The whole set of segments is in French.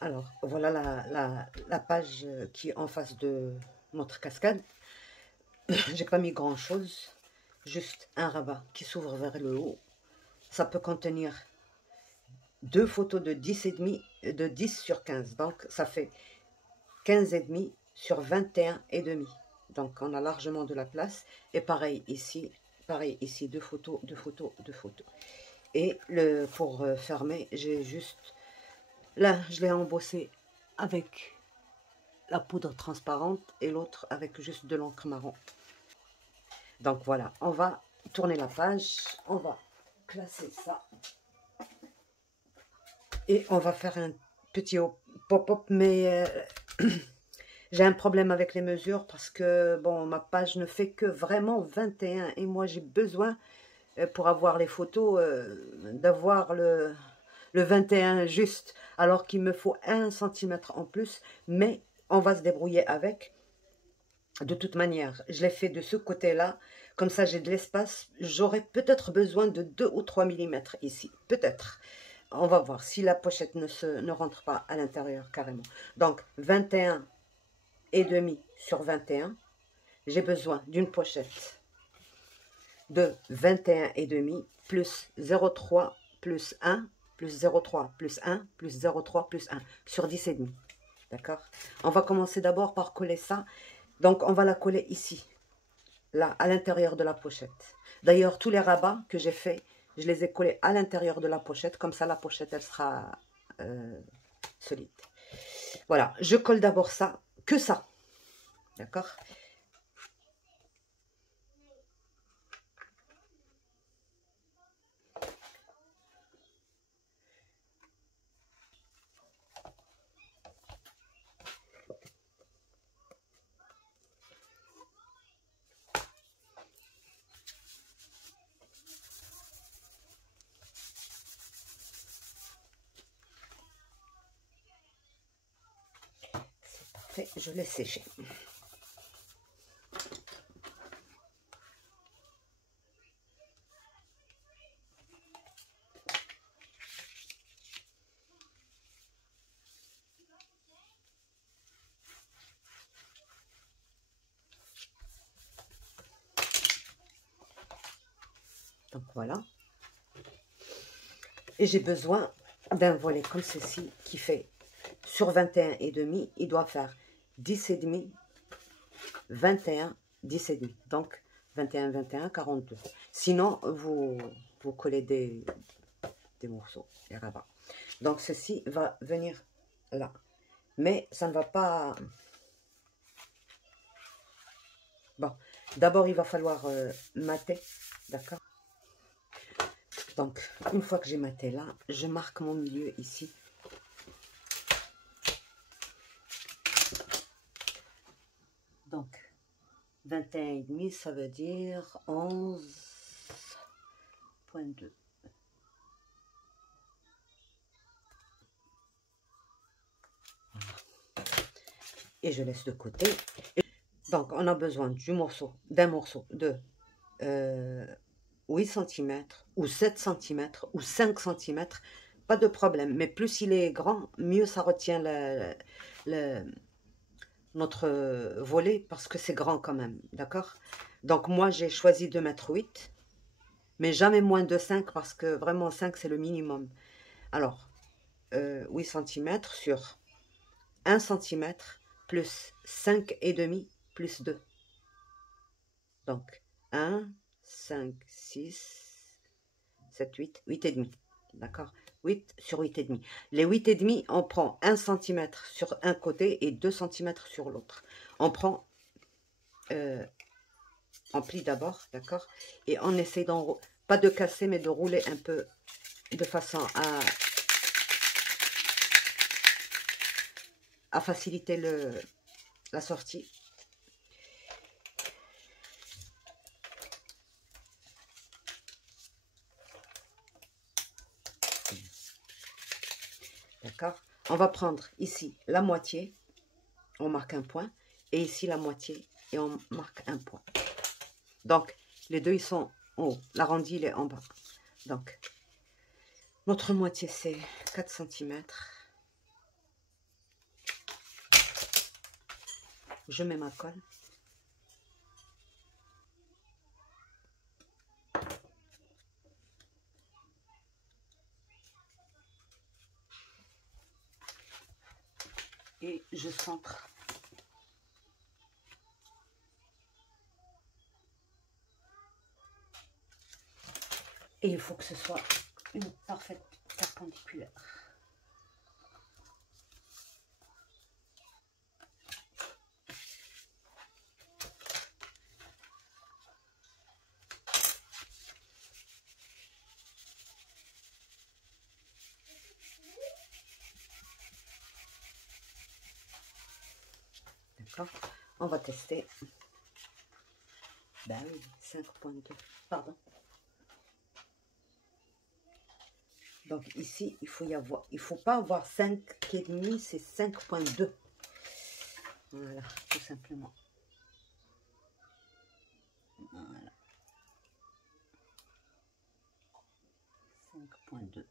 Alors, voilà la page qui est en face de notre cascade. J'ai pas mis grand chose, juste un rabat qui s'ouvre vers le haut. Ça peut contenir deux photos de 10,5, de 10 sur 15. Donc, ça fait 15,5 sur 21,5. Donc, on a largement de la place. Et pareil ici, deux photos, deux photos, deux photos. Et pour fermer, j'ai juste... Là, je l'ai embossé avec la poudre transparente et l'autre avec juste de l'encre marron. Donc voilà, on va tourner la page, on va classer ça. Et on va faire un petit pop-up, mais j'ai un problème avec les mesures parce que, bon, ma page ne fait que vraiment 21 et moi j'ai besoin, pour avoir les photos, d'avoir le 21 juste, alors qu'il me faut 1 cm en plus, mais on va se débrouiller avec. De toute manière, je l'ai fait de ce côté-là, comme ça j'ai de l'espace. J'aurai peut-être besoin de 2 ou 3 mm ici, peut-être. On va voir si la pochette ne rentre pas à l'intérieur carrément. Donc 21,5 sur 21. J'ai besoin d'une pochette de 21,5 plus 0,3 plus 1 plus 0,3 plus 1 plus 0,3 plus 1 sur 10,5. D'accord? On va commencer d'abord par coller ça. Donc, on va la coller ici, là, à l'intérieur de la pochette. D'ailleurs, tous les rabats que j'ai faits, je les ai collés à l'intérieur de la pochette. Comme ça, la pochette, elle sera solide. Voilà, je colle d'abord ça, que ça. D'accord? C'est parfait, je laisse sécher. Donc voilà. Et j'ai besoin d'un volet comme ceci qui fait sur 21,5, il doit faire 10,5, 21, 10,5. Donc 21, 21, 42. Sinon, vous collez des morceaux, des rabats. Donc ceci va venir là. Mais ça ne va pas... Bon, d'abord il va falloir mater, d'accord? Donc, une fois que j'ai maté là, je marque mon milieu ici. Donc, 21,5, ça veut dire 11,2. Et je laisse de côté. Donc, on a besoin d'un morceau de 8 cm ou 7 cm ou 5 cm. Pas de problème. Mais plus il est grand, mieux ça retient notre volet parce que c'est grand quand même. D'accord? Donc, moi, j'ai choisi de mettre 8. Mais jamais moins de 5 parce que vraiment 5 c'est le minimum. Alors, 8 cm sur 1 cm plus 5,5 plus 2. Donc, 1, 5, 6, 7, 8, 8,5. D'accord? 8 sur 8,5. Les 8,5, on prend 1 cm sur un côté et 2 cm sur l'autre. On prend, on plie d'abord, d'accord? Et on essaie pas de casser, mais de rouler un peu de façon à faciliter la sortie. D'accord? On va prendre ici la moitié, on marque un point, et ici la moitié, et on marque un point. Donc, les deux, ils sont en haut. L'arrondi, il est en bas. Donc, notre moitié, c'est 4 cm. Je mets ma colle. Et je centre. Et il faut que ce soit une parfaite perpendiculaire. D'accord. On va tester. Ben oui, 5.2. Pardon. Donc ici, il faut pas avoir 5,5, c'est 5.2. Voilà, tout simplement. Voilà. 5.2.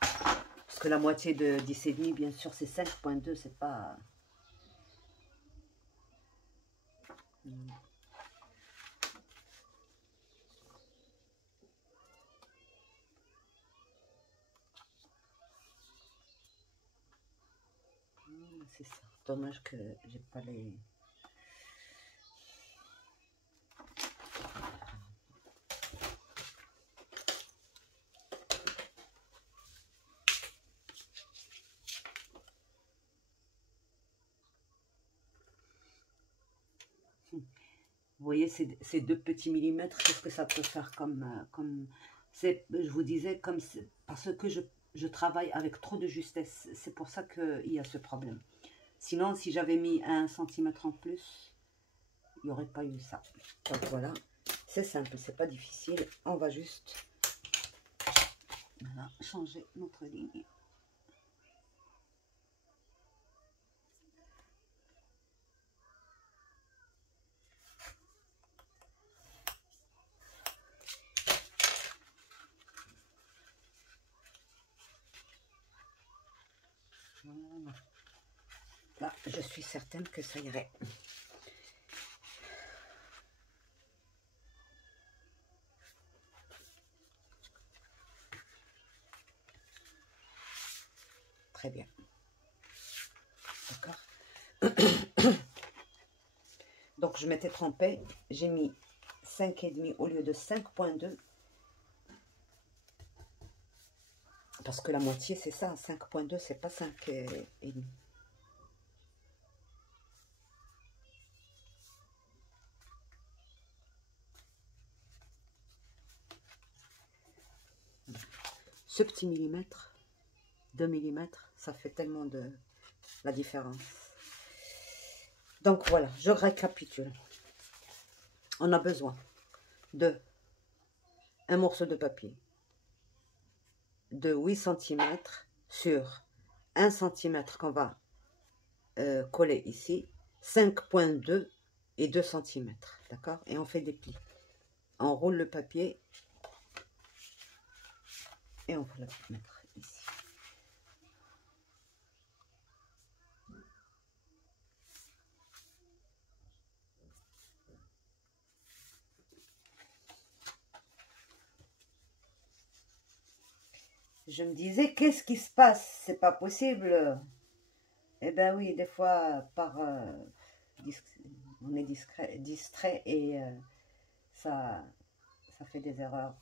Parce que la moitié de 10,5, bien sûr, c'est 5.2, c'est pas... C'est ça. Dommage que j'ai pas les... Vous voyez ces 2 petits millimètres, qu'est-ce que ça peut faire comme je vous disais, parce que je travaille avec trop de justesse. C'est pour ça qu'il y a ce problème. Sinon, si j'avais mis 1 centimètre en plus, il n'y aurait pas eu ça. Donc voilà, c'est simple, c'est pas difficile. On va juste voilà, changer notre ligne. Voilà. Là, je suis certaine que ça irait. Très bien. D'accord. Donc, je m'étais trompée. J'ai mis 5,5 au lieu de 5.2. Parce que la moitié, c'est ça. 5.2, c'est pas 5,5. Ce petit millimètre, 2 millimètres, ça fait tellement de la différence. Donc voilà, je récapitule. On a besoin de un morceau de papier de 8 cm sur 1 cm qu'on va coller ici, 5.2 et 2 cm, d'accord? Et on fait des plis. On roule le papier et on va le mettre ici. Je me disais, qu'est-ce qui se passe? C'est pas possible. Eh ben oui, des fois, on est distrait et ça fait des erreurs.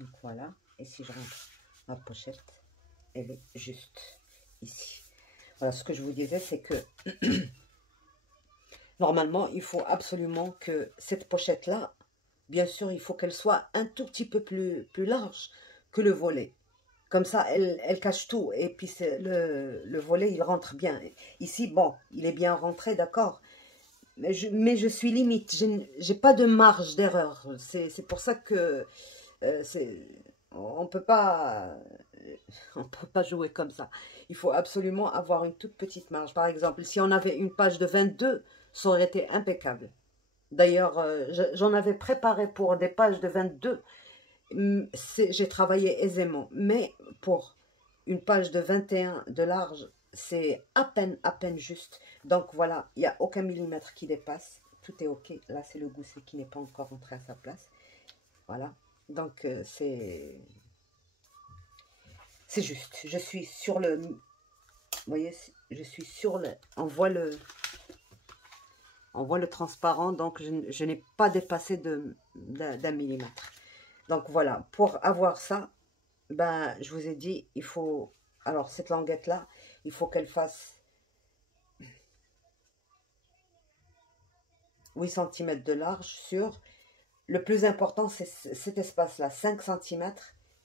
Donc voilà, et si je rentre ma pochette, elle est juste ici. Voilà, ce que je vous disais, c'est que normalement, il faut absolument que cette pochette-là, bien sûr, il faut qu'elle soit un tout petit peu plus large que le volet. Comme ça, elle cache tout. Et puis le volet, il rentre bien. Ici, bon, il est bien rentré, d'accord. Mais je suis limite. J'ai pas de marge d'erreur. C'est pour ça que on peut pas, on peut pas jouer comme ça. Il faut absolument avoir une toute petite marge. Par exemple, si on avait une page de 22, ça aurait été impeccable. D'ailleurs, j'en avais préparé pour des pages de 22. J'ai travaillé aisément. Mais pour une page de 21 de large, c'est à peine juste. Donc voilà, il n'y a aucun millimètre qui dépasse. Tout est OK. Là, c'est le gousset qui n'est pas encore rentré à sa place. Voilà. Donc, c'est juste. Je suis sur le... Vous voyez, je suis sur le... On voit le transparent, donc je n'ai pas dépassé d'un millimètre. Donc voilà, pour avoir ça, ben, je vous ai dit, il faut... Alors, cette languette-là, il faut qu'elle fasse 8 cm de large sur... Le plus important, c'est cet espace-là, 5 cm,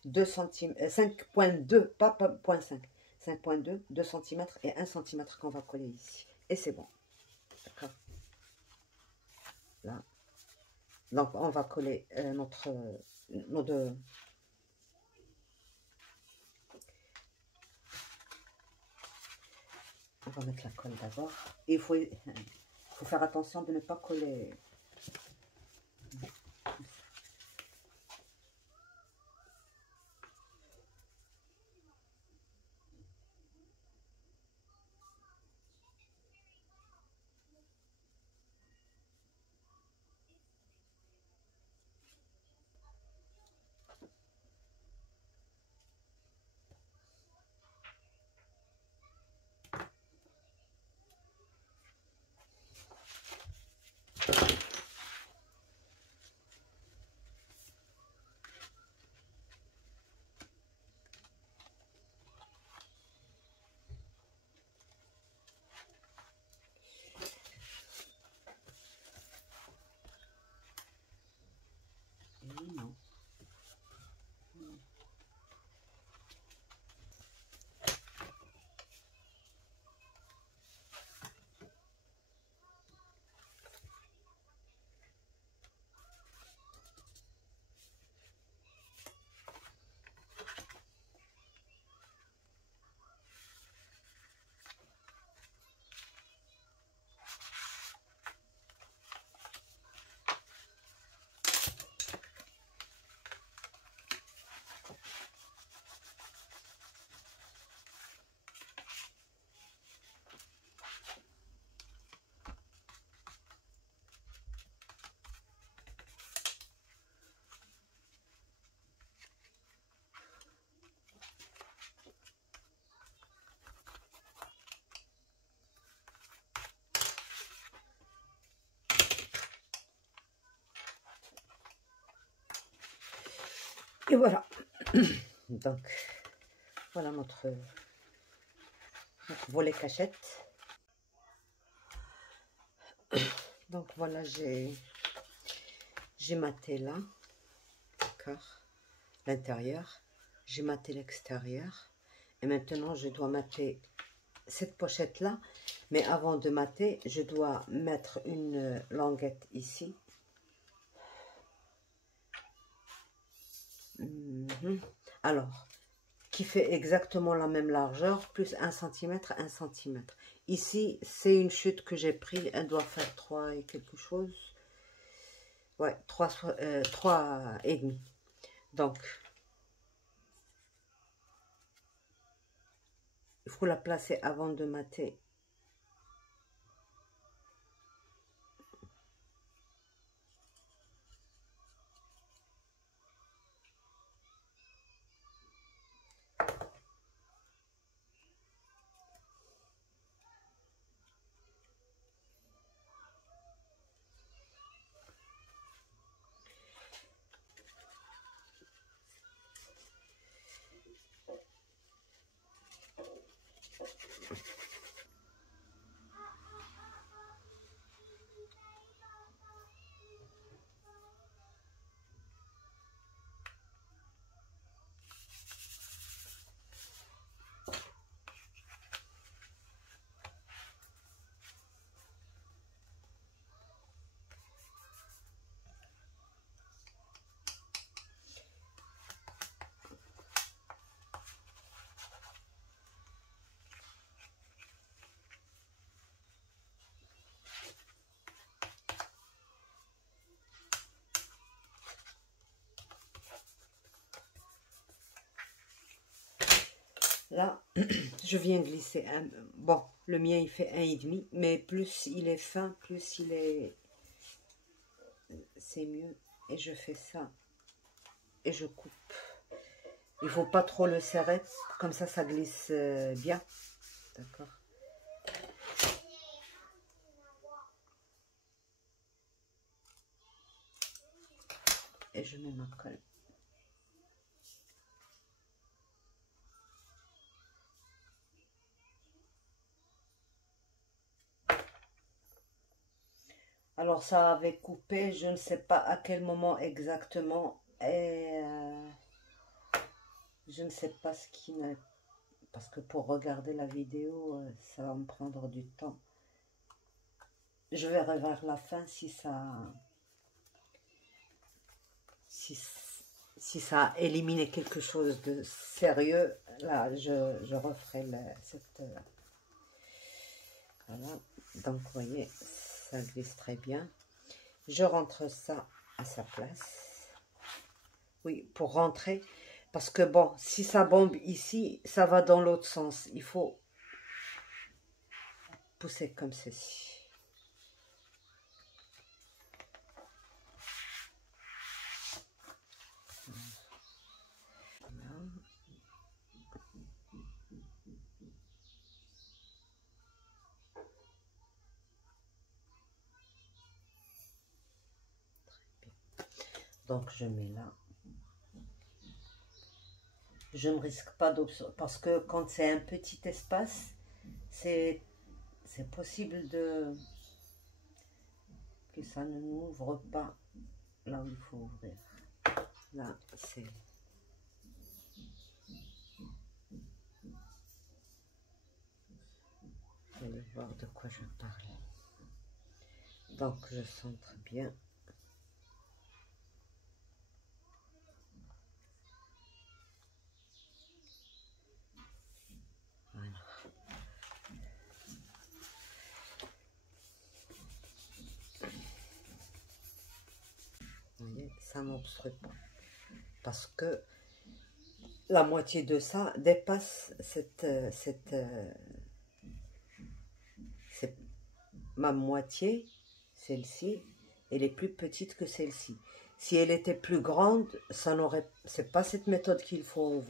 2 cm, 5,2, pas 0,5, 5,2, 2 cm et 1 cm qu'on va coller ici. Et c'est bon. D'accord. Là. Donc, on va coller nos deux... On va mettre la colle d'abord. Et il faut faire attention de ne pas coller... Non. Et voilà. Donc, voilà notre volet cachette. Donc voilà, j'ai maté là, d'accord, l'intérieur, j'ai maté l'extérieur, et maintenant je dois mater cette pochette là, mais avant de mater, je dois mettre une languette ici. Alors, qui fait exactement la même largeur, plus 1 cm, 1 cm. Ici, c'est une chute que j'ai pris, elle doit faire 3 et quelque chose. Ouais, 3 et demi. Donc, il faut la placer avant de mater. Là, je viens glisser un... Bon, le mien, il fait 1,5, mais plus il est fin, plus il est... C'est mieux. Et je fais ça. Et je coupe. Il ne faut pas trop le serrer, comme ça glisse bien. D'accord. Et je mets ma colle. Alors ça avait coupé, je ne sais pas à quel moment exactement. Et je ne sais pas ce qui n'a... Parce que pour regarder la vidéo, ça va me prendre du temps. Je verrai vers la fin si ça... Si ça a éliminé quelque chose de sérieux. Là, je referai cette... voilà. Donc, vous voyez, ça glisse très bien. Je rentre ça à sa place. Oui, pour rentrer. Parce que bon, si ça bombe ici, ça va dans l'autre sens. Il faut pousser comme ceci. Voilà. Donc, je mets là. Je ne risque pas d'obstruction. Parce que quand c'est un petit espace, c'est possible de que ça ne m'ouvre pas là où il faut ouvrir. Là, c'est... Vous allez voir de quoi je parle. Donc, je centre bien. Voilà. Vous voyez, ça n'obstrue pas. Parce que la moitié de ça dépasse ma moitié, celle-ci, elle est plus petite que celle-ci. Si elle était plus grande, ça n'aurait... C'est pas cette méthode qu'il faut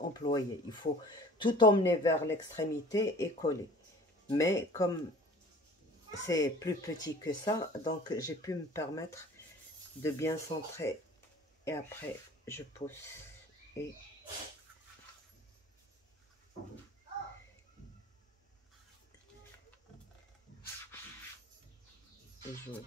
employer. Il faut tout emmener vers l'extrémité et coller. Mais comme c'est plus petit que ça, donc j'ai pu me permettre de bien centrer. Et après, je pousse et... et j'ouvre.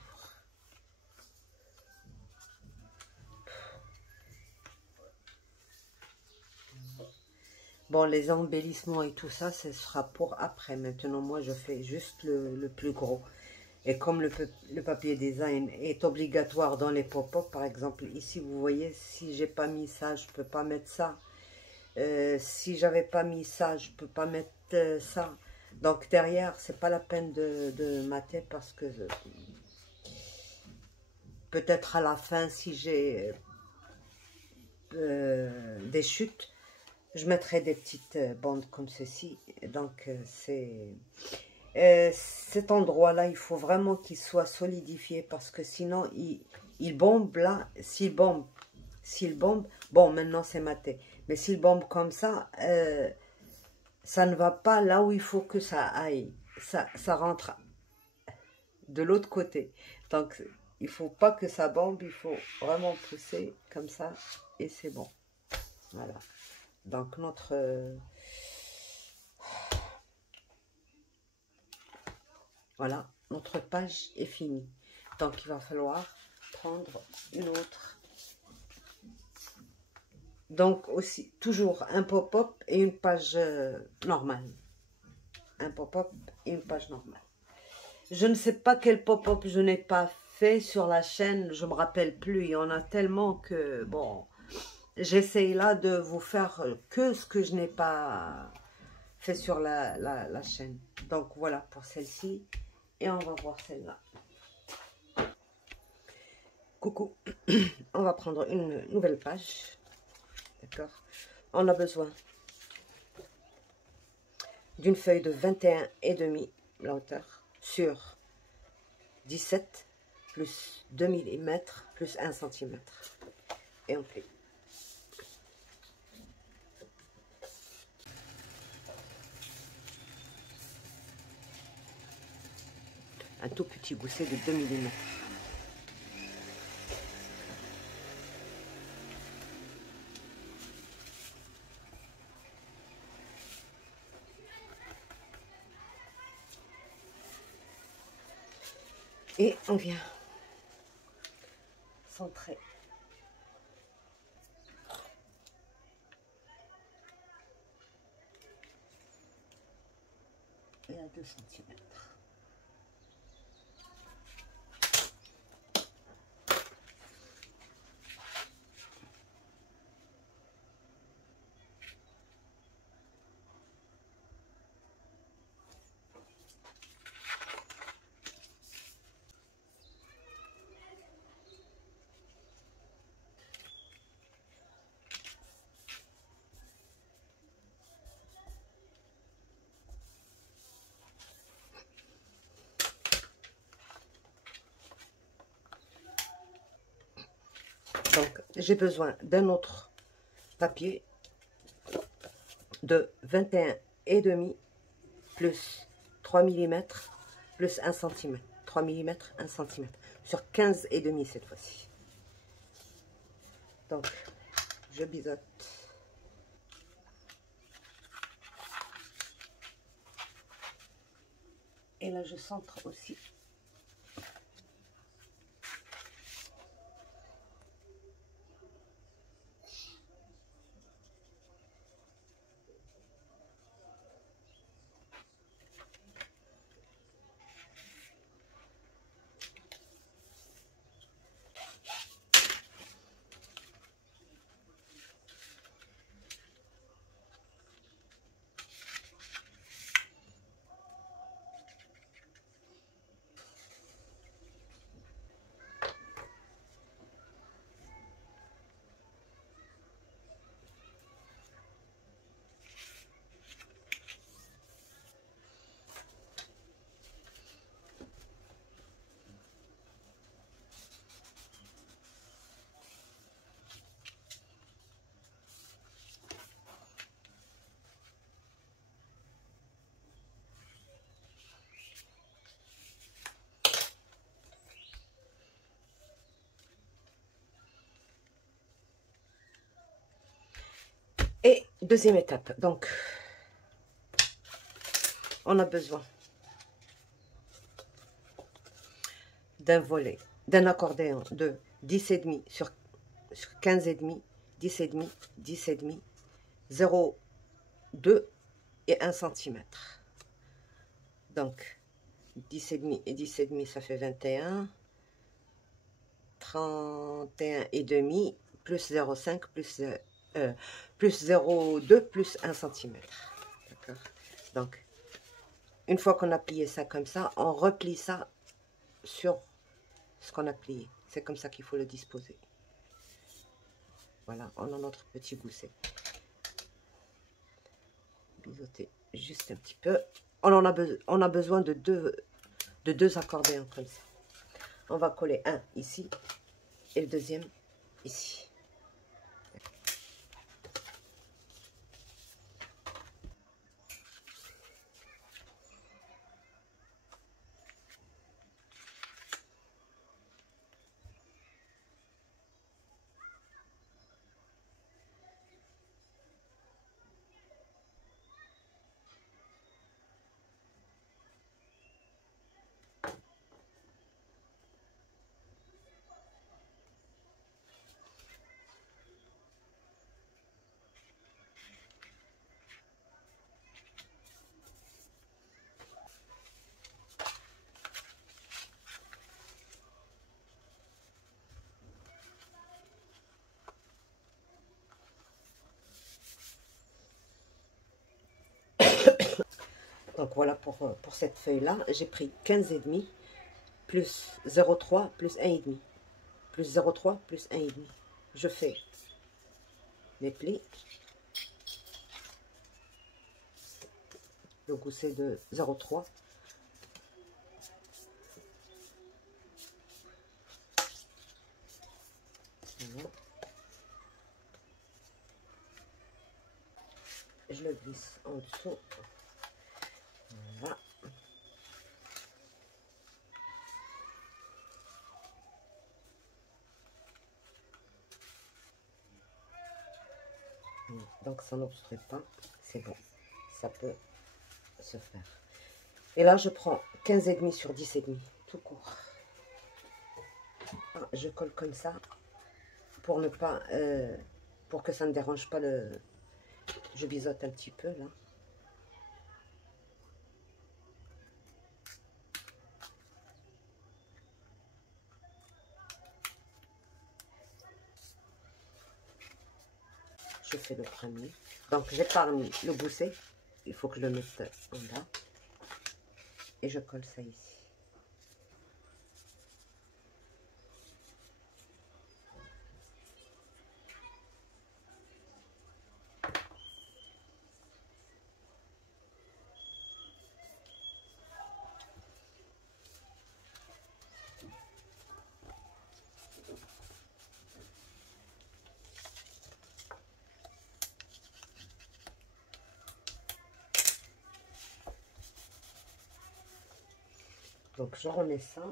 Bon, les embellissements et tout ça, ce sera pour après. Maintenant, moi, je fais juste le plus gros. Et comme le papier design est obligatoire dans les pop-up, par exemple, ici, vous voyez, si j'ai pas mis ça, je peux pas mettre ça. Si j'avais pas mis ça, je peux pas mettre ça. Donc, derrière, c'est pas la peine de mater parce que peut-être à la fin, si j'ai des chutes, je mettrai des petites bandes comme ceci. Donc, cet endroit-là, il faut vraiment qu'il soit solidifié parce que sinon, il bombe là. S'il bombe, bon, maintenant c'est maté. Mais s'il bombe comme ça ne va pas là où il faut que ça aille. Ça rentre de l'autre côté. Donc, il faut pas que ça bombe, il faut vraiment pousser comme ça et c'est bon. Voilà. Donc, voilà, notre page est finie. Donc, il va falloir prendre une autre. Donc, aussi, toujours un pop-up et une page normale. Un pop-up et une page normale. Je ne sais pas quel pop-up je n'ai pas fait sur la chaîne. Je ne me rappelle plus. Il y en a tellement que, bon, j'essaye là de vous faire que ce que je n'ai pas fait sur la chaîne. Donc, voilà pour celle-ci. Et on va voir celle-là. Coucou. On va prendre une nouvelle page. D'accord. On a besoin d'une feuille de 21,5 la hauteur sur 17 plus 2 mm plus 1 cm. Et on plie. Un tout petit gousset de 2 mm. Et on vient centrer et à 2 cm. Donc, j'ai besoin d'un autre papier de 21,5 plus 3 mm plus 1 cm. 3 mm, 1 cm. Sur 15,5 cette fois-ci. Donc, je biseaute. Et là, je centre aussi. Et deuxième étape, donc, on a besoin d'un volet, d'un accordéon de 10,5 sur 15,5, 10,5, 10,5, 0,2 et 1 cm. Donc, 10,5 et 10,5, ça fait 21, 31,5 plus 0,5 plus 0,2 plus 1 cm. D'accord. Donc, une fois qu'on a plié ça comme ça, on replie ça sur ce qu'on a plié. C'est comme ça qu'il faut le disposer. Voilà, on a notre petit gousset. Biseauter juste un petit peu. On a besoin de deux accordéons comme ça. On va coller un ici et le deuxième ici. Donc voilà pour cette feuille-là, j'ai pris 15,5 plus 0,3 plus 1,5. Plus 0,3 plus 1,5. Je fais les plis. le gousset de 0,3. Voilà. Je le glisse en dessous. Voilà. Donc ça n'obstrue pas, c'est bon, ça peut se faire. Et là je prends 15,5 sur 10,5, tout court. Je colle comme ça pour ne pas, pour que ça ne dérange pas le. Je biseaute un petit peu là. Je fais le premier. Donc j'épargne le gousset. Il faut que je le mette en bas. Et je colle ça ici. Donc je remets ça.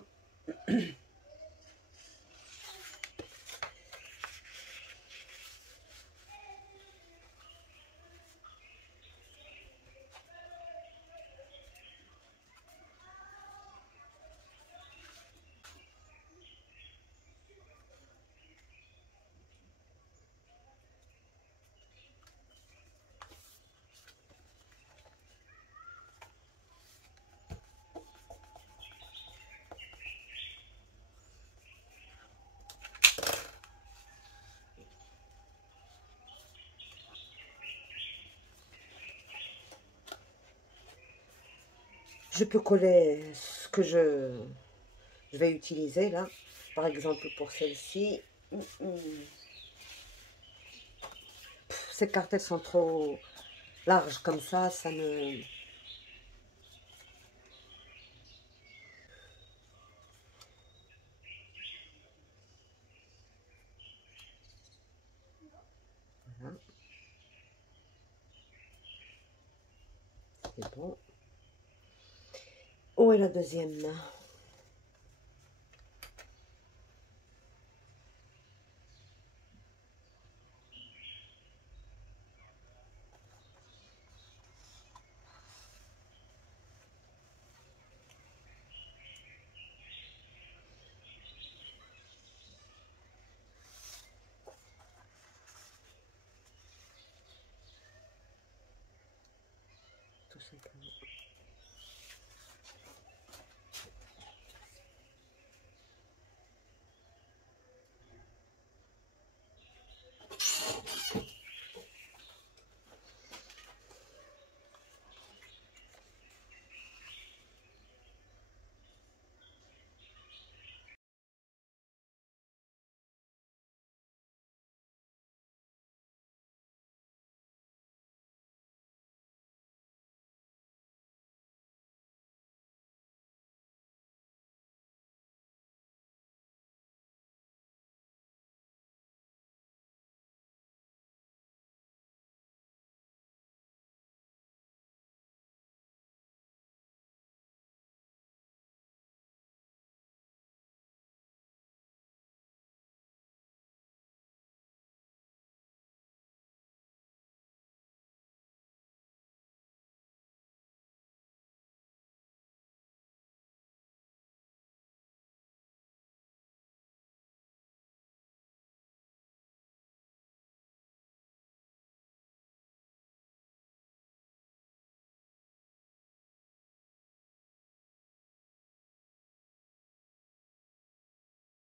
Je peux coller ce que je vais utiliser là. Par exemple pour celle-ci. Ces cartes elles sont trop larges comme ça ne... Voilà. C'est bon. Où est la deuxième main? Tout simplement.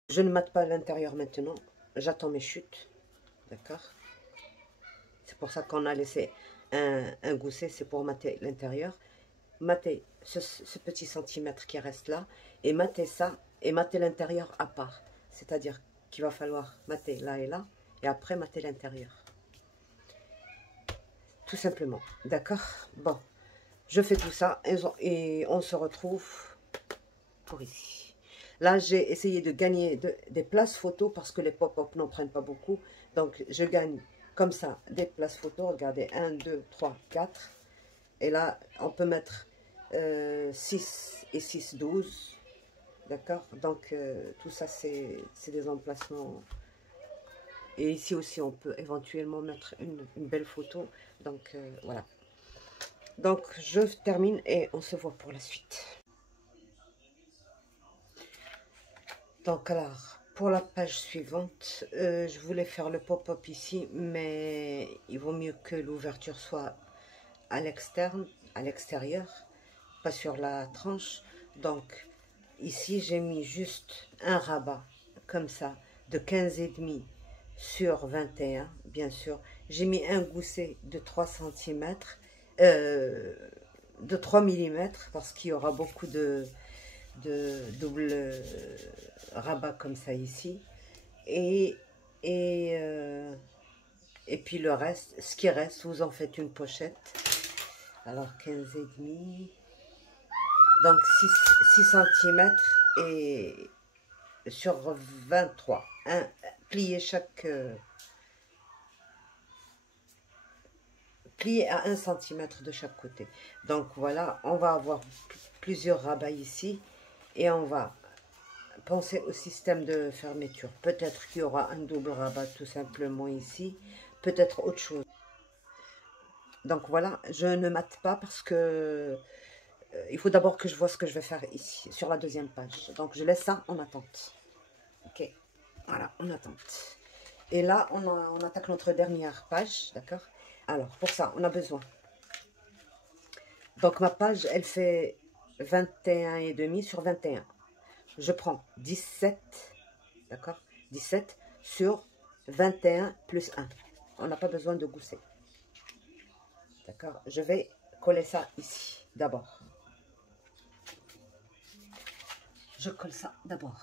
Je ne mate pas l'intérieur maintenant. J'attends mes chutes. D'accord? C'est pour ça qu'on a laissé un gousset. C'est pour mater l'intérieur. Mater ce petit centimètre qui reste là. Et mater ça. Et mater l'intérieur à part. C'est-à-dire qu'il va falloir mater là et là. Et après mater l'intérieur. Tout simplement. D'accord? Bon. je fais tout ça et on se retrouve pour ici. Là, j'ai essayé de gagner des places photos parce que les pop-up n'en prennent pas beaucoup. Donc, je gagne comme ça des places photos. Regardez, 1, 2, 3, 4. Et là, on peut mettre 6 et 6, 12. D'accord? Donc, tout ça, c'est des emplacements. Et ici aussi, on peut éventuellement mettre une belle photo. Donc, voilà. Donc, je termine et on se voit pour la suite. Donc, alors, pour la page suivante, je voulais faire le pop-up ici, mais il vaut mieux que l'ouverture soit à l'externe, à l'extérieur, pas sur la tranche. Donc, ici, j'ai mis juste un rabat, comme ça, de 15,5 sur 21, bien sûr. J'ai mis un gousset de 3 cm, de 3 mm, parce qu'il y aura beaucoup de double rabat comme ça ici. Et, et, euh, et puis le reste, ce qui reste, vous en faites une pochette. Alors 15,5. Donc 6 cm et sur 23. Plier plier à 1 cm de chaque côté. Donc voilà, on va avoir plusieurs rabats ici et on va penser au système de fermeture. Peut-être qu'il y aura un double rabat tout simplement ici, peut-être autre chose. Donc voilà, je ne mate pas parce que il faut d'abord que je vois ce que je vais faire ici, sur la deuxième page. Donc je laisse ça en attente. Ok, voilà, en attente. Et là, on attaque notre dernière page, d'accord? Alors, pour ça, on a besoin. Donc ma page, elle fait 21,5 sur 21. Je prends 17, d'accord? 17 sur 21 plus 1. On n'a pas besoin de gousset. D'accord? Je vais coller ça ici, d'abord. Je colle ça d'abord.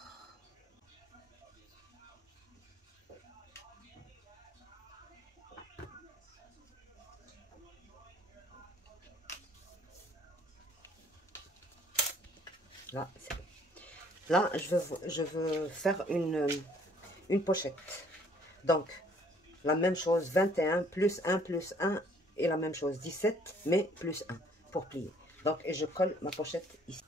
Là, c'est bon. Là, je veux faire une pochette. Donc, la même chose, 21 plus 1 plus 1 et la même chose, 17, mais plus 1 pour plier. Donc, et je colle ma pochette ici.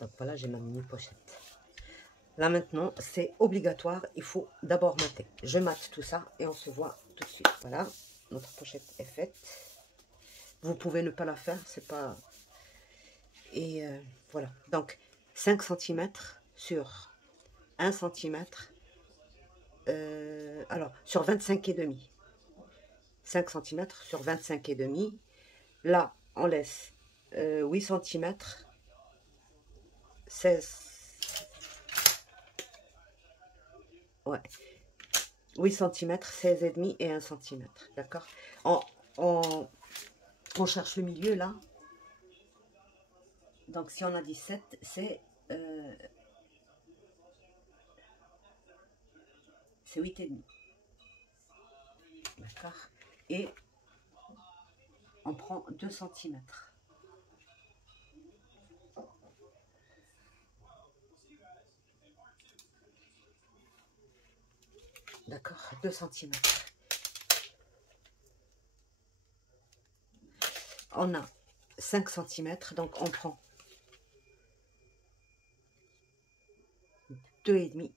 Donc voilà, j'ai ma mini pochette. Là maintenant, c'est obligatoire, il faut d'abord mater. Je mate tout ça et on se voit tout de suite. Voilà, notre pochette est faite. Vous pouvez ne pas la faire, c'est pas... Et voilà, donc 5 cm sur 1 cm, alors sur 25,5. 5 cm sur 25,5. Là, on laisse 8 cm, 16, ouais, 8 cm, 16,5 et 1 cm, d'accord? On cherche le milieu, là. Donc, si on a 17, c'est 8,5, d'accord? Et on prend 2 cm. D'accord, 2 cm. On a 5 cm, donc on prend 2,5.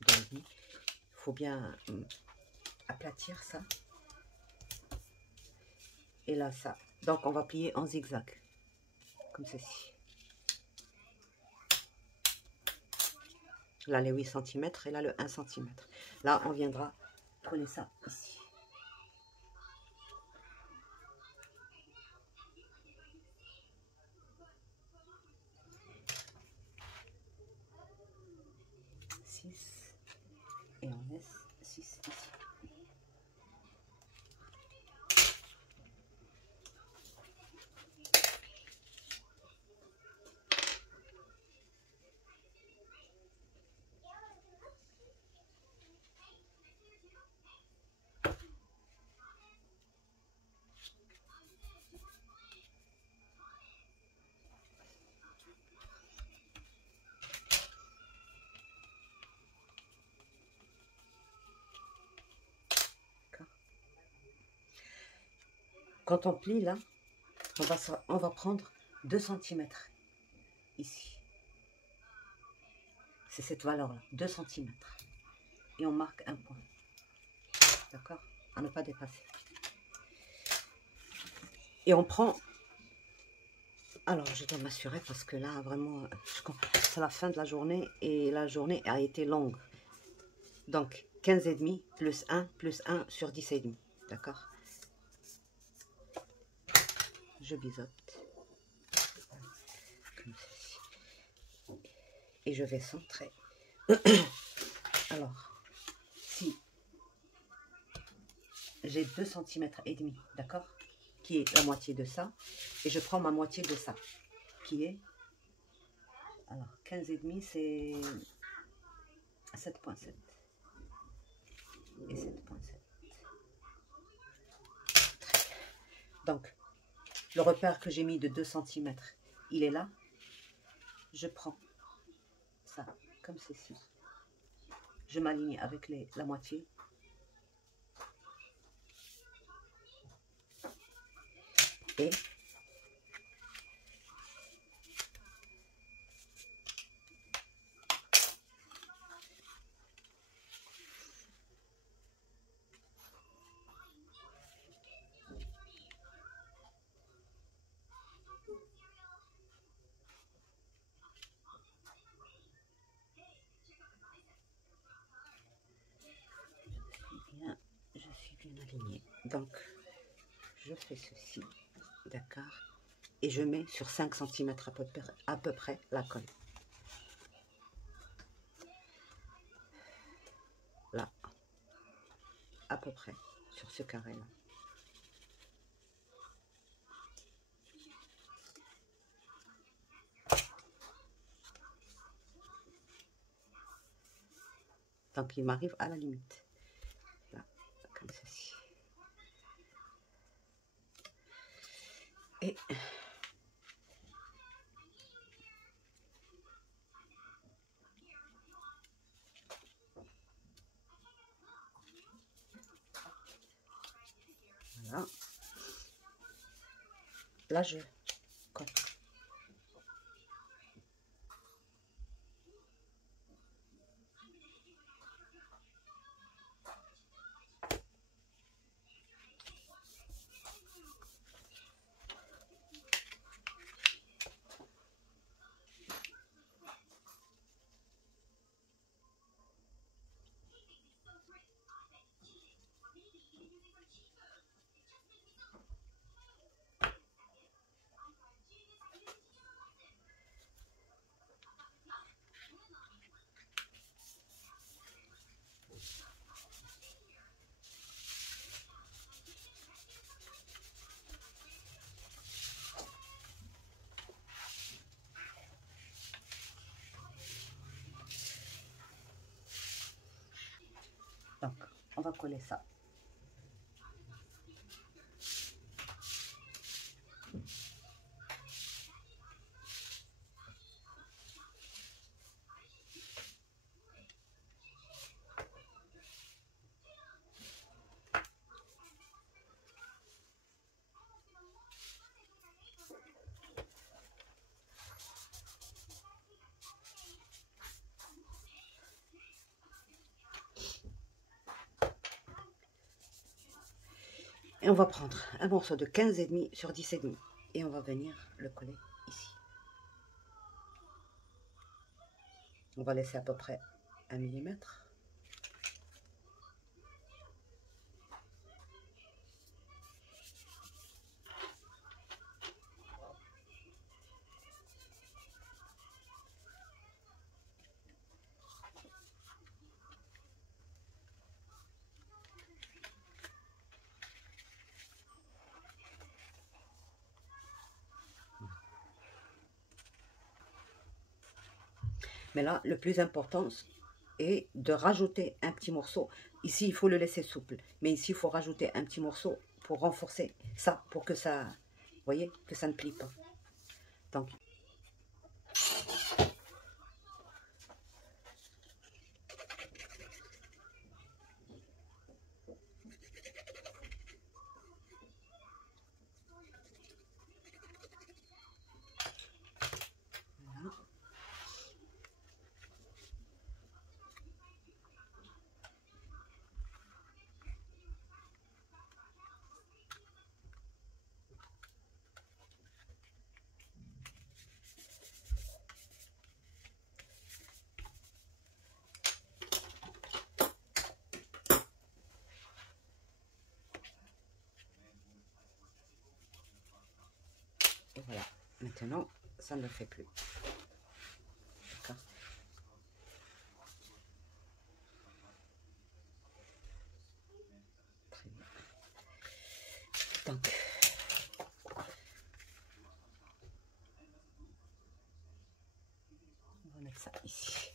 2,5. Il faut bien aplatir ça. Et là, ça. Donc, on va plier en zigzag, comme ceci. Là, les 8 cm et là, le 1 cm. Là, on viendra coller ça ici. 6 ici. Quand on plie là, on va prendre 2 cm ici. C'est cette valeur-là, 2 cm. Et on marque un point. D'accord? À ne pas dépasser. Et on prend... Alors, je dois m'assurer parce que là, vraiment, c'est la fin de la journée et la journée a été longue. Donc, 15,5 plus 1 sur 10,5. D'accord? Je biseaute. Comme ceci. Et je vais centrer. Alors, si j'ai 2 cm et demi, d'accord, qui est la moitié de ça, et je prends ma moitié de ça, qui est, alors 15,5 c'est 7,7 et 7,7. Donc, le repère que j'ai mis de 2 cm, il est là. Je prends ça comme ceci. Je m'aligne avec la moitié. Et je suis bien alignée. Donc, je fais ceci, d'accord, et je mets sur 5 cm à peu près la colle. Là, à peu près, sur ce carré-là. Donc, il m'arrive à la limite. Là, comme ceci. Et voilà. Là, je colle. Donc, on va coller ça. Et on va prendre un morceau de 15,5 sur 10,5 et on va venir le coller ici. On va laisser à peu près 1 mm. Mais là, le plus important est de rajouter un petit morceau. Ici, il faut le laisser souple. Mais ici, il faut rajouter un petit morceau pour renforcer ça, pour que ça, vous voyez, que ça ne plie pas. Donc, et voilà. Maintenant, ça ne le fait plus. D'accord. Très bien. Donc, on va mettre ça ici.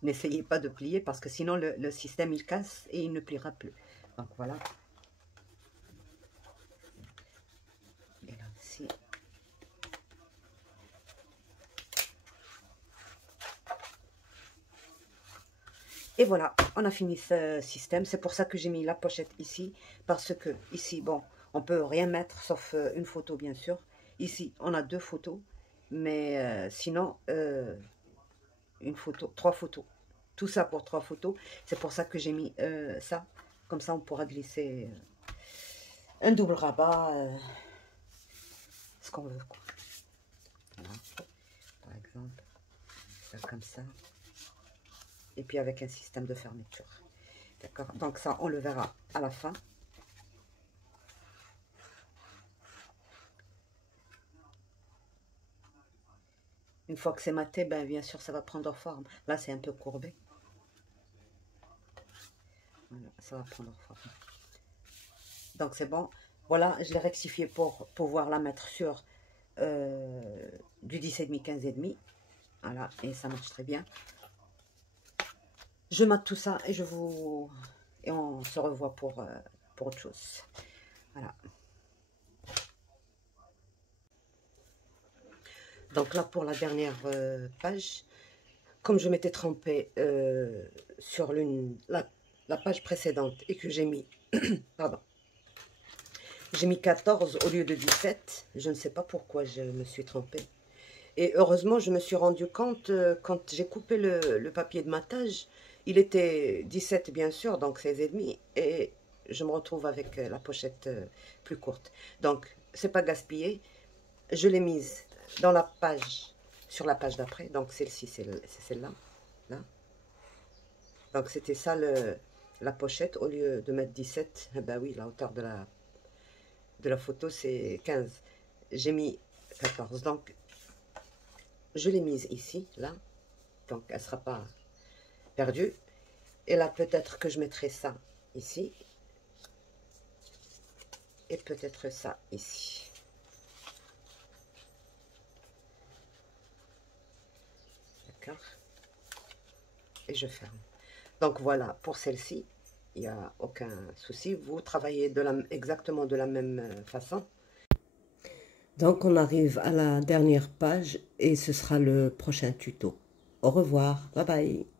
N'essayez pas de plier parce que sinon le système il casse et il ne pliera plus. Donc voilà. Et là aussi. Et voilà, on a fini ce système. C'est pour ça que j'ai mis la pochette ici. Parce que ici, bon, on peut rien mettre sauf une photo bien sûr. Ici, on a 2 photos. Mais sinon, une photo, 3 photos. Tout ça pour 3 photos. C'est pour ça que j'ai mis ça. Comme ça, on pourra glisser un double rabat. Ce qu'on veut, quoi. Voilà. Par exemple, ça comme ça. Et puis avec un système de fermeture. D'accord? Donc ça, on le verra à la fin. Une fois que c'est maté, ben bien sûr, ça va prendre forme. Là, c'est un peu courbé. Voilà, ça va prendre forme. Donc c'est bon. Voilà, je l'ai rectifié pour pouvoir la mettre sur du 10,5, 15,5. Voilà, et ça marche très bien. Je mate tout ça et et on se revoit pour autre chose. Voilà. Donc là, pour la dernière page, comme je m'étais trompée sur la page précédente et que j'ai mis, pardon, j'ai mis 14 au lieu de 17, je ne sais pas pourquoi je me suis trompée. Et heureusement, je me suis rendu compte, quand j'ai coupé le papier de matage, il était 17 bien sûr, donc 16,5, et je me retrouve avec la pochette plus courte. Donc, c'est pas gaspillé. Je l'ai mise dans la page, sur la page d'après, donc celle-ci, c'est celle-là. Là. Donc, c'était ça la pochette, au lieu de mettre 17, eh ben oui, la hauteur de la photo, c'est 15. J'ai mis 14, donc je l'ai mise ici, là, donc elle ne sera pas perdue. Et là, peut-être que je mettrai ça ici, et peut-être ça ici. D'accord? Et je ferme. Donc voilà, pour celle-ci, il n'y a aucun souci. Vous travaillez exactement de la même façon. Donc on arrive à la dernière page et ce sera le prochain tuto. Au revoir, bye bye.